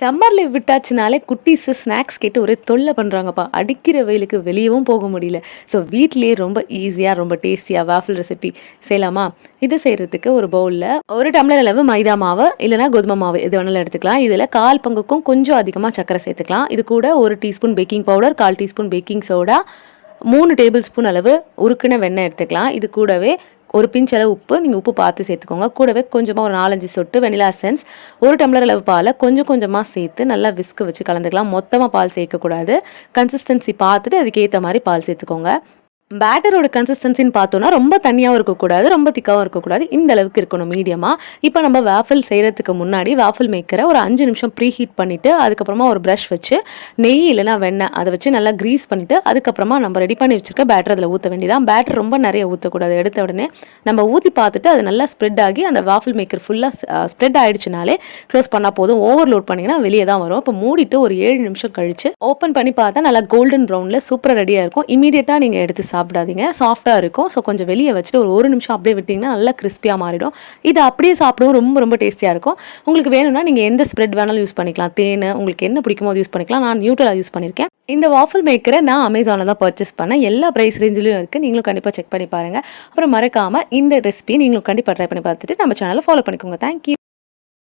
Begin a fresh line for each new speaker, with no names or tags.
Summer leave விட்டாச்சுனாலே குட்டீஸு snacks கேட்டு ஒரே தொல்லை பண்ணுறாங்கப்பா அடிக்கிற வெயிலுக்கு வெளியவும் போக முடியல. ஸோ வீட்லேயே ரொம்ப ஈஸியாக ரொம்ப டேஸ்டியாக வாஃபிள் ரெசிபி செய்யலாமா? இது செய்கிறதுக்கு ஒரு பவுலில் ஒரு டம்ளர் அளவு மைதா மாவு இல்லைனா கோதுமை மாவு இது வேணாலும் எடுத்துக்கலாம். இதில் கால் பங்குக்கும் கொஞ்சம் அதிகமாக சர்க்கரை சேர்த்துக்கலாம். இது கூட ஒரு டீஸ்பூன் பேக்கிங் பவுடர் கால் டீஸ்பூன் பேக்கிங் சோடா மூணு டேபிள் ஸ்பூன் அளவு உருக்குன வெண்ணெய் எடுத்துக்கலாம். இது கூடவே ஒரு பிஞ்ச் அளவு உப்பு நீங்கள் உப்பு பார்த்து சேர்த்துக்கோங்க. கூடவே கொஞ்சமாக ஒரு நாலஞ்சு சொட்டு வெனிலா சென்ஸ் ஒரு டம்ளர் அளவு பாலை கொஞ்சம் கொஞ்சமாக சேர்த்து நல்லா விஸ்க்கு வச்சு கலந்துக்கலாம். மொத்தமாக பால் சேர்க்கக்கூடாது. கன்சிஸ்டன்சி பார்த்துட்டு அதுக்கேற்ற மாதிரி பால் சேர்த்துக்கோங்க. பேட்டரோட கன்சிஸ்டன்சின்னு பார்த்தோன்னா ரொம்ப தண்ணியாகவும் இருக்கக்கூடாது ரொம்ப திக்காகவும் இருக்கக்கூடாது. இந்த அளவுக்கு இருக்கணும் மீடியமாக இப்போ நம்ம வேஃபில் செய்கிறதுக்கு முன்னாடி வேஃபில் மேக்கரை ஒரு அஞ்சு நிமிஷம் ப்ரீ ஹீட் பண்ணிவிட்டு அதுக்கப்புறமா ஒரு ப்ரஷ் வச்சு நெய் இல்லைனா வெண்ணெய் அதை வச்சு நல்லா க்ரீஸ் பண்ணிவிட்டு அதுக்கப்புறமா நம்ம ரெடி பண்ணி வச்சிருக்க பேட்டர் அதில் ஊற்ற வேண்டியதான் பேட்டர் ரொம்ப நிறைய ஊற்றக்கூடாது எடுத்த உடனே நம்ம ஊற்றி பார்த்துட்டு அது நல்லா ஸ்ப்ரெட் ஆகி அந்த வேஃபில் மேக்கர் ஃபுல்லாக ஸ்ப்ரெட் ஆகிடுச்சினாலே க்ளோஸ் பண்ணால் போதும். ஓவர்லோட் பண்ணிங்கன்னா வெளியே தான் வரும். இப்போ மூடிட்டு ஒரு ஏழு நிமிஷம் கழிச்சு ஓப்பன் பண்ணி பார்த்தா நல்லா கோல்டன் ப்ரௌனில் சூப்பராக ரெடியாக இருக்கும். இமீடியட்டாக நீங்கள் எடுத்து சாப்பிடாதீங்க. சாஃப்டாக இருக்கும். ஸோ கொஞ்சம் வெளியே வச்சுட்டு ஒரு ஒரு நிமிஷம் அப்படியே விட்டிங்கன்னா நல்லா கிறிஸ்பியாக மாறிடும். இது அப்படியே சாப்பிடவும் ரொம்ப ரொம்ப டேஸ்டியாக இருக்கும். உங்களுக்கு வேணும்னா நீங்கள் எந்த ஸ்ப்ரெட் வேணாலும் யூஸ் பண்ணிக்கலாம். தேன் உங்களுக்கு என்ன பிடிக்குமோ அது யூஸ் பண்ணிக்கலாம். நான் நியூட்ரலாக யூஸ் பண்ணியிருக்கேன். இந்த வாஃபிள் மேக்கரை நான் அமேசானில் தான் பர்ச்சேஸ் பண்ணேன். எல்லா ப்ரைஸ் ரேஞ்சிலையும் இருக்குது நீங்களும் கண்டிப்பாக செக் பண்ணி பாருங்கள் அப்புறம் மறக்காமல் இந்த ரெசிபி நீங்களும் கண்டிப்பாக ட்ரை பண்ணி பார்த்துட்டு நம்ம சேனலை ஃபாலோ பண்ணிக்கோங்க. தேங்க்யூ